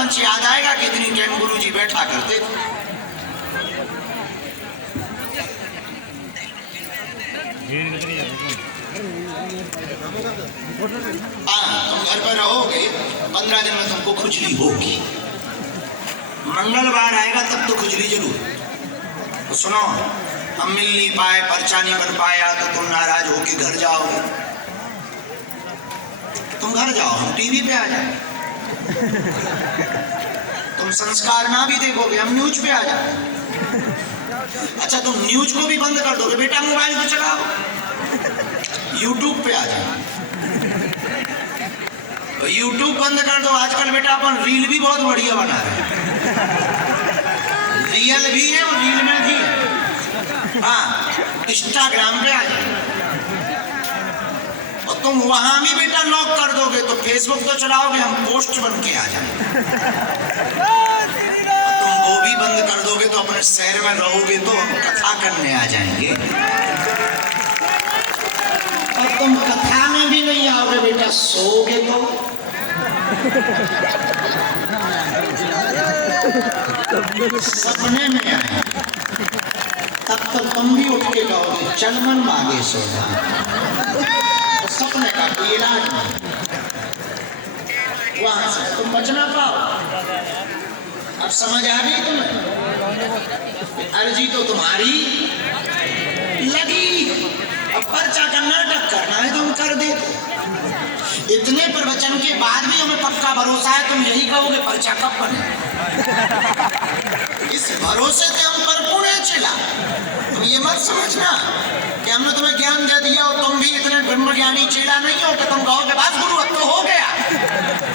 मंच याद आएगा कितनी टाइम गुरु जी बैठा करते थे। तुम घर पर रहोगे 15 दिन में तुमको खुजली होगी, मंगलवार आएगा तब तो खुजली जरूर। तो सुनो, हम मिल नहीं पाए, पर्चा नहीं बन पाया तो तुम नाराज होके घर जाओगे। तुम घर जाओ, हम टीवी पे आ जाए। तुम संस्कार ना भी देखोगे, हम न्यूज पे आ जाए। अच्छा, तुम न्यूज को भी बंद कर दोगे, बेटा मोबाइल को चलाओ, यूट्यूब पे आ जाओ। यूट्यूब बंद कर दो, आजकल बेटा अपन रील भी बहुत बढ़िया बना रहे हैं, रियल भी है और रील में भी है। हाँ, इंस्टाग्राम पे आ जाए और तुम वहां भी बेटा लॉक कर दोगे तो फेसबुक तो चलाओगे, हम पोस्ट बन के आ जाएंगे। तुम वो भी बंद कर दोगे तो अपने शहर में रहोगे तो हम कथा करने आ जाएंगे। और तुम कथा में भी नहीं आओगे बेटा, सोओगे तो सपने में आए तब तक तुम भी उठ के कहोगे चल मन मांगे सोना। तो सपने का कोई इलाज नहीं, वहां से तुम बच ना पाओ। अब समझ आ गई तुम्हें? अर्जी तो तुम्हारी लगी, अब पर्चा का नाटक करना है तुम कर दे। इतने प्रवचन के बाद भी हमें पक्का भरोसा है तुम यही कहोगे पर्चा कब बने। इस भरोसे से हम पर पूरे चला। तुम ये मत समझना कि हमने तुम्हें ज्ञान दे दिया और तुम भी इतने ब्रह्म ज्ञानी चेला नहीं हो कि तुम कहोगे बस गुरु अब तो हो गया।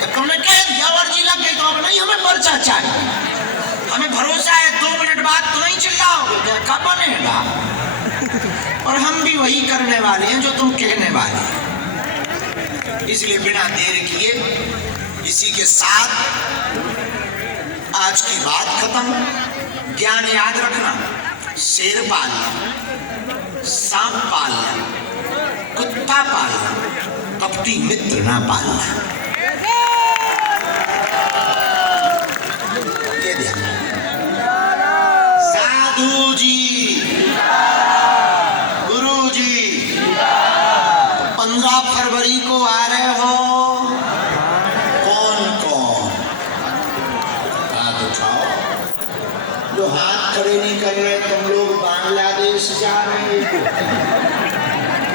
जब तुमने कह दिया अर्जी लग गई तो अब नहीं, हमें पर्चा चाहिए। हमें भरोसा है 2 मिनट बाद तो नहीं चिल्लाओगे क्या कब बनेगा। और हम भी वही करने वाले हैं जो तुम कहने वाले हैं। इसलिए बिना देर किए इसी के साथ आज की बात खत्म। ज्ञान याद रखना, शेर पालना, सांप पालना, कुत्ता पालना, कपटी मित्र ना पालना। ये ध्यान। साधु जी, गुरु जी, 15 फरवरी को आ रहे हो। कौन कौन हाथ उठाओ। जो हाथ खड़े नहीं कर रहे, तुम लोग बांग्लादेश जा रहे हो,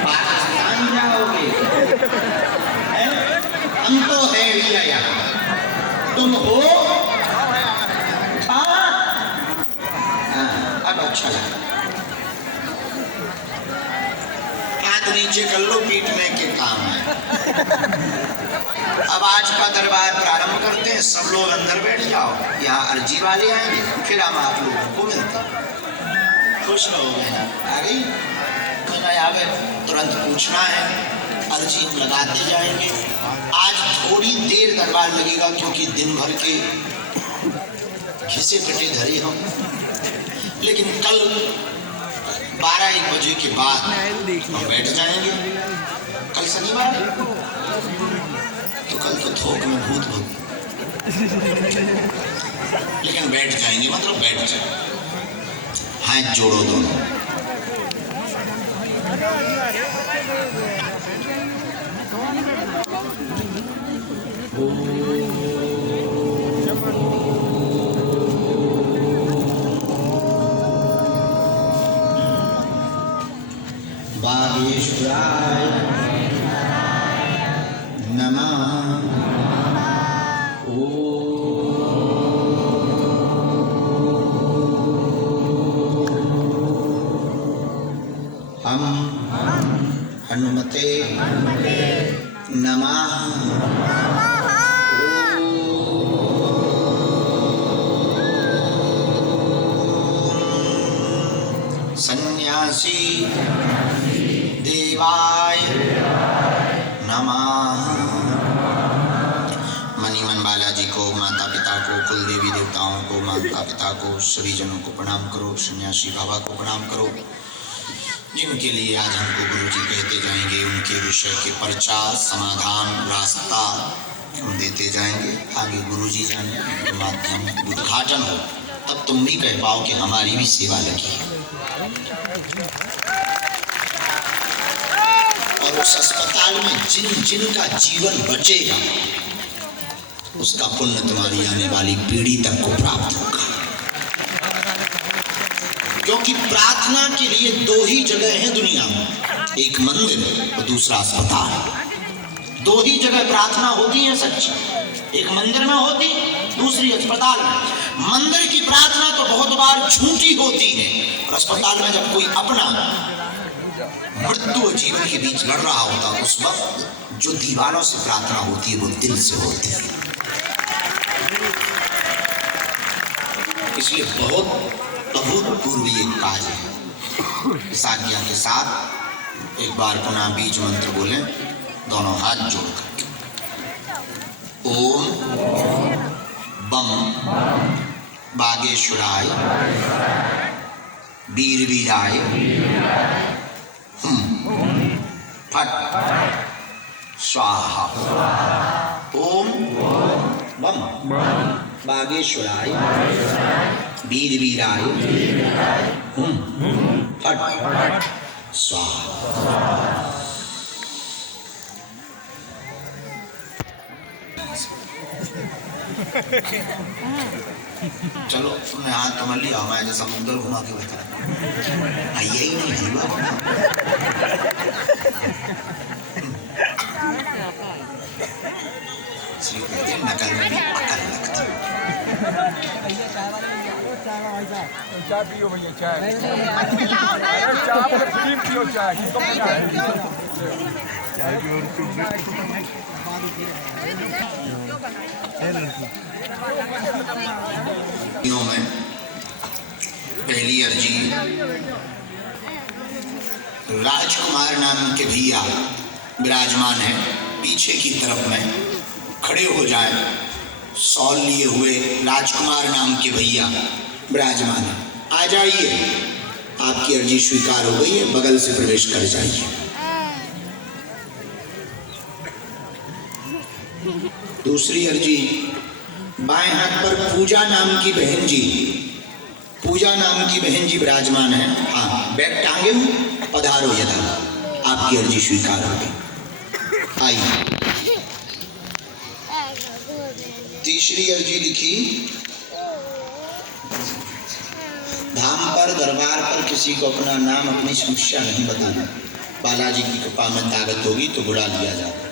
पाकिस्तान जाओगे। हम तो है यहाँ, तुम हो। अब अच्छा लगा। हाथ नीचे कर लो, पीटने के काम है। अब आज का दरबार प्रारंभ करते हैं। सब लोग अंदर बैठ जाओ, यहाँ अर्जी वाले आएंगे, फिर हम आप लोगों को मिलते हैं। खुश रहोगे ना? आ गई नहीं आ गए तुरंत पूछना है, अर्जी लगाते जाएंगे। आज थोड़ी देर दरबार लगेगा क्योंकि दिन भर के घिसे पिटे धरे हम, लेकिन कल 12-1 बजे के बाद हम बैठ जाएंगे। कल शनिवार तो कल तो थोक में भूत भूत, लेकिन बैठ जाएंगे, मतलब बैठ जाएंगे। हाथ जोड़ो दोनों। बागेश्वराय नमः। हम हनुमते नमः। सन्यासी देवाय नमः। मनीमन बालाजी को, माता पिता को, कुल देवी देवताओं को, माता पिता को, सभी जनों को प्रणाम करो। सन्यासी बाबा को प्रणाम करो, जिनके लिए आज हमको गुरु जी कहते जाएंगे उनके विषय के पर्चा, समाधान, रास्ता हम देते जाएंगे, आगे गुरुजी जाने के माध्यम उद्घाटन हो, तब तुम भी कह पाओ कि हमारी भी सेवा लगी है। और उस अस्पताल में जिन जिन का जीवन बचेगा उसका पुण्य तुम्हारी आने वाली पीढ़ी तक को प्राप्त होगा। क्योंकि प्रार्थना के लिए दो ही जगह हैं दुनिया में, एक मंदिर और दूसरा अस्पताल। दो ही जगह प्रार्थना होती है सच्ची, एक मंदिर में होती, दूसरी अस्पताल में। मंदिर की प्रार्थना तो बहुत बार झूठी होती है, और अस्पताल में जब कोई अपना मृत्यु और जीवन के बीच लड़ रहा होता है उस वक्त जो दीवारों से प्रार्थना होती है वो दिल से होती है। इसलिए बहुत अभूतपूर्व ये कार्य है। इस आज्ञा के साथ एक बार पुनः बीज मंत्र बोले, दोनों हाथ जोड़कर। ओम बम बागेश्वराय वीर वीराय फट स्वाहा। ओम बम बागेश्वराय वीर वीराय फट स्वाहा। चलो तुमने हाथ थमा लिया, मैं जैसा समुद्र घुमा के बता आइए ही नहीं हलवा। इसलिए कहते हैं नकल में भी अकल लगती है। चाय पियो भैया, चाय चाय पियो, चाय में पहली अर्जी राजकुमार नाम के भैया विराजमान है, पीछे की तरफ में खड़े हो जाए। शॉल लिए हुए राजकुमार नाम के भैया विराजमान है, आ जाइए। आपकी अर्जी स्वीकार हो गई है, बगल से प्रवेश कर जाइए। दूसरी अर्जी बाएं हाथ पर पूजा नाम की बहन जी, पूजा नाम की बहन जी विराजमान है। हाँ, बैग टांगे हुए पधारो यथा। आपकी अर्जी स्वीकार हो गई, आइए। तीसरी अर्जी लिखी, धाम पर दरबार पर किसी को अपना नाम अपनी समस्या नहीं बताना, बालाजी की कृपा में ताकत होगी तो बुला लिया जाता।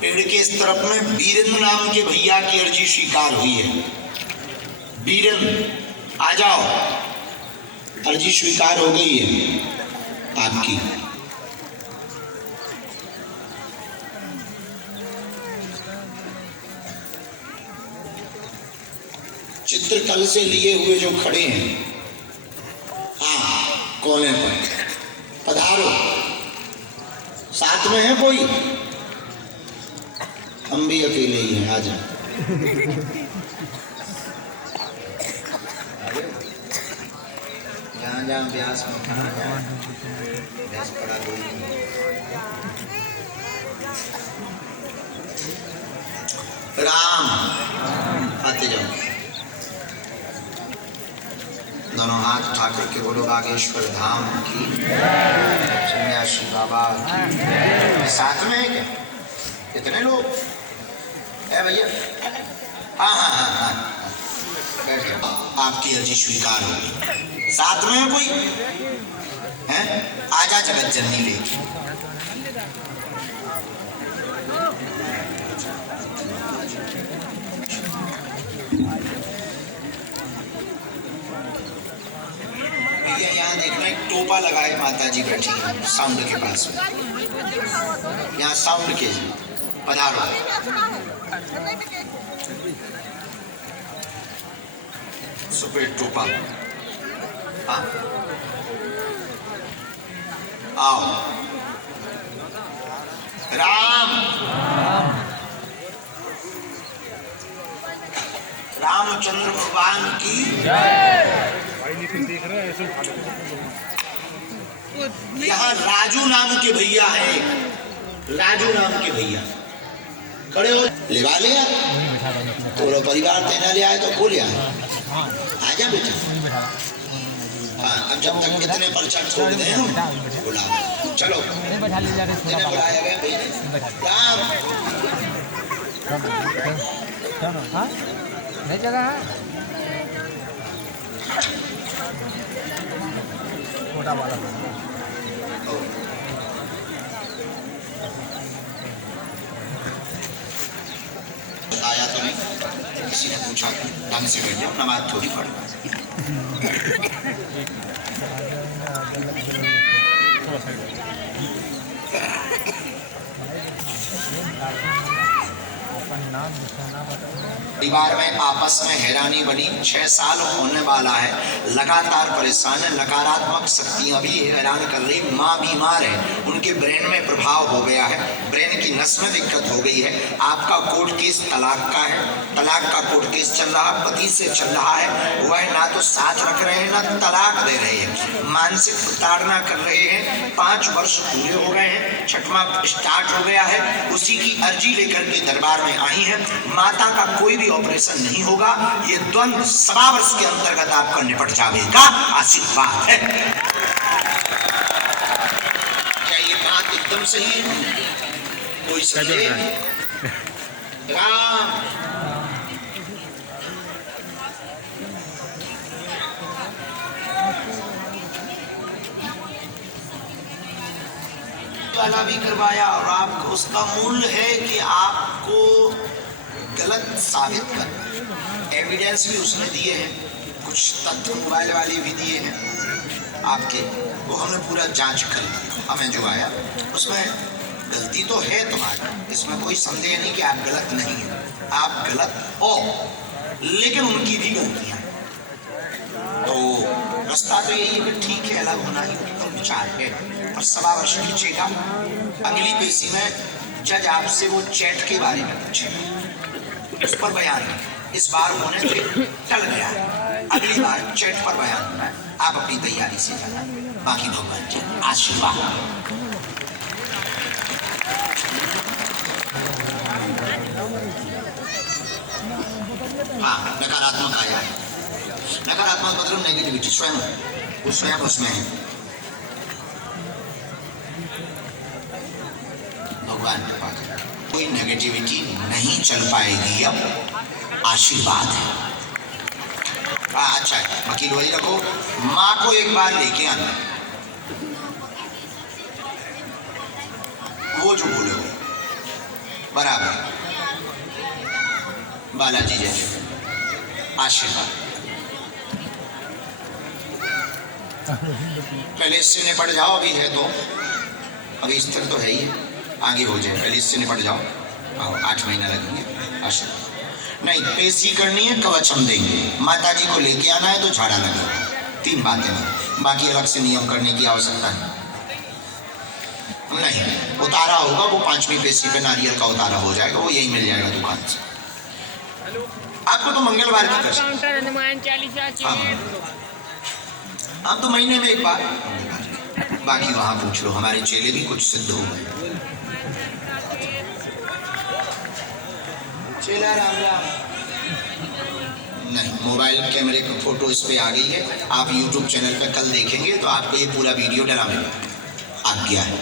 पेड़ के इस तरफ में बीरेंद्र नाम के भैया की अर्जी स्वीकार हुई है। बीरेंद्र आ जाओ, अर्जी स्वीकार हो गई है आपकी। चित्रकल से लिए हुए जो खड़े हैं, हाँ कोने पर पधारो। साथ में है कोई? हम भी अकेले ही हैं, आ जाओ। जहाँ जहाँ व्यास में कहाँ व्यास पड़ा कोई राम। आते जाओ, दोनों हाथ उठा करके बोलो बागेश्वर धाम की, सन्यासी बाबा की। साथ में है क्या? कितने लोग है भैया? हाँ हाँ हाँ हाँ, बैठ जाओ। आपकी अर्जी स्वीकार होगी। साथ में है कोई? है? आजा जगत जननी लेके। भैया यहाँ देखना, एक टोपा लगाए माता जी बैठी है साउंड के पास में, यहाँ साउंड के पधारो। सफेद टोपा, हाँ आओ। राम रामचंद्र भगवान की जय। यहाँ राजू नाम के भैया है, राजू नाम के भैया खड़े हो, लेवा लिया तो परिवार तेना ले आए तो को ले आए, आजा बेटा। हाँ, अब जब तक कितने पर्चा छोड़ दे बुला, चलो बुलाया गया नहीं जगह है छोटा वाला आया तो नहीं, किसी ने पूछा ढंग से बैठ जाओ, नमाज थोड़ी पढ़। परिवार में आपस में हैरानी बनी, 6 साल होने वाला है, लगातार परेशान है, नकारात्मक शक्तियां भी हैरान कर रही। माँ बीमार है, उनके ब्रेन में प्रभाव हो गया है, ब्रेन की नस में दिक्कत हो गई है। आपका कोर्ट केस तलाक का है, तलाक का कोर्ट केस चल रहा, पति से चल रहा है, वह ना तो साथ रख रहे हैं ना तलाक दे रहे हैं, मानसिक प्रताड़ना कर रहे हैं। 5 वर्ष पूरे हो गए हैं, 6वां स्टार्ट हो गया है। उसी की अर्जी लेकर के दरबार में आई है। माता का कोई भी ऑपरेशन नहीं होगा, ये द्वंद्व 1.25 वर्ष के अंतर्गत आपका निपट जाएगा, आशीर्वाद है। क्या ये बात एकदम सही है? कोई समझे? राम वाला भी करवाया, और आपको उसका मूल्य है कि आपको गलत साबित करना। एविडेंस भी उसने दिए हैं, कुछ तथ्य मोबाइल वाले भी दिए हैं आपके, वो हमने पूरा जांच कर लिया। हमें जो आया उसमें गलती तो है तुम्हारी, इसमें कोई संदेह नहीं कि आप गलत नहीं हैं, आप गलत हो, लेकिन उनकी भी गलतियां। तो रास्ता तो यही है कि ठीक है, अलग होना ही उत्तम विचार है, और 1.25 वर्ष खींचेगा। अगली पेशी में जज आपसे वो चैट के बारे में पूछेगा, उस पर बयान है। इस बार होने से टल गया, अगली बार चैट पर बयान होना है। आप अपनी तैयारी से जाना, बाकी भगवान जी आशीर्वाद। हाँ, नकारात्मक आया है, नकारात्मक मतलब नेगेटिविटी, स्वयं वो स्वयं उसमें है। भगवान के पास कोई नेगेटिविटी नहीं चल पाएगी, अब आशीर्वाद है। अच्छा है, वकील वही रखो। माँ को एक बार लेके आना, वो जो बोले हो बराबर, बालाजी जैसे आशीर्वाद। पहले इससे निपट जाओ, अभी है तो, अभी स्थिर तो है ही, आगे हो जाए, पहले इससे निपट जाओ। 8 महीना लगेंगे, आशीर्वाद नहीं। पेशी करनी है, कवच हम देंगे। माता जी को लेके आना है तो झाड़ा लगेगा, 3 बातें हैं, बाकी अलग से नियम करने की आवश्यकता नहीं। उतारा होगा वो 5वीं पेशी पे नारियल का उतारा हो जाएगा, वो यही मिल जाएगा दुकान से। आपको तो मंगलवार की कर सकते, आप तो महीने में 1 बार, बाकी वहां पूछ लो, हमारे चेले भी कुछ सिद्ध हो गए। चेला राम राम नहीं, मोबाइल कैमरे की फोटो इस पे आ गई है, आप YouTube चैनल पे कल देखेंगे तो आपको ये पूरा वीडियो डला मिलेगा। आज्ञा है।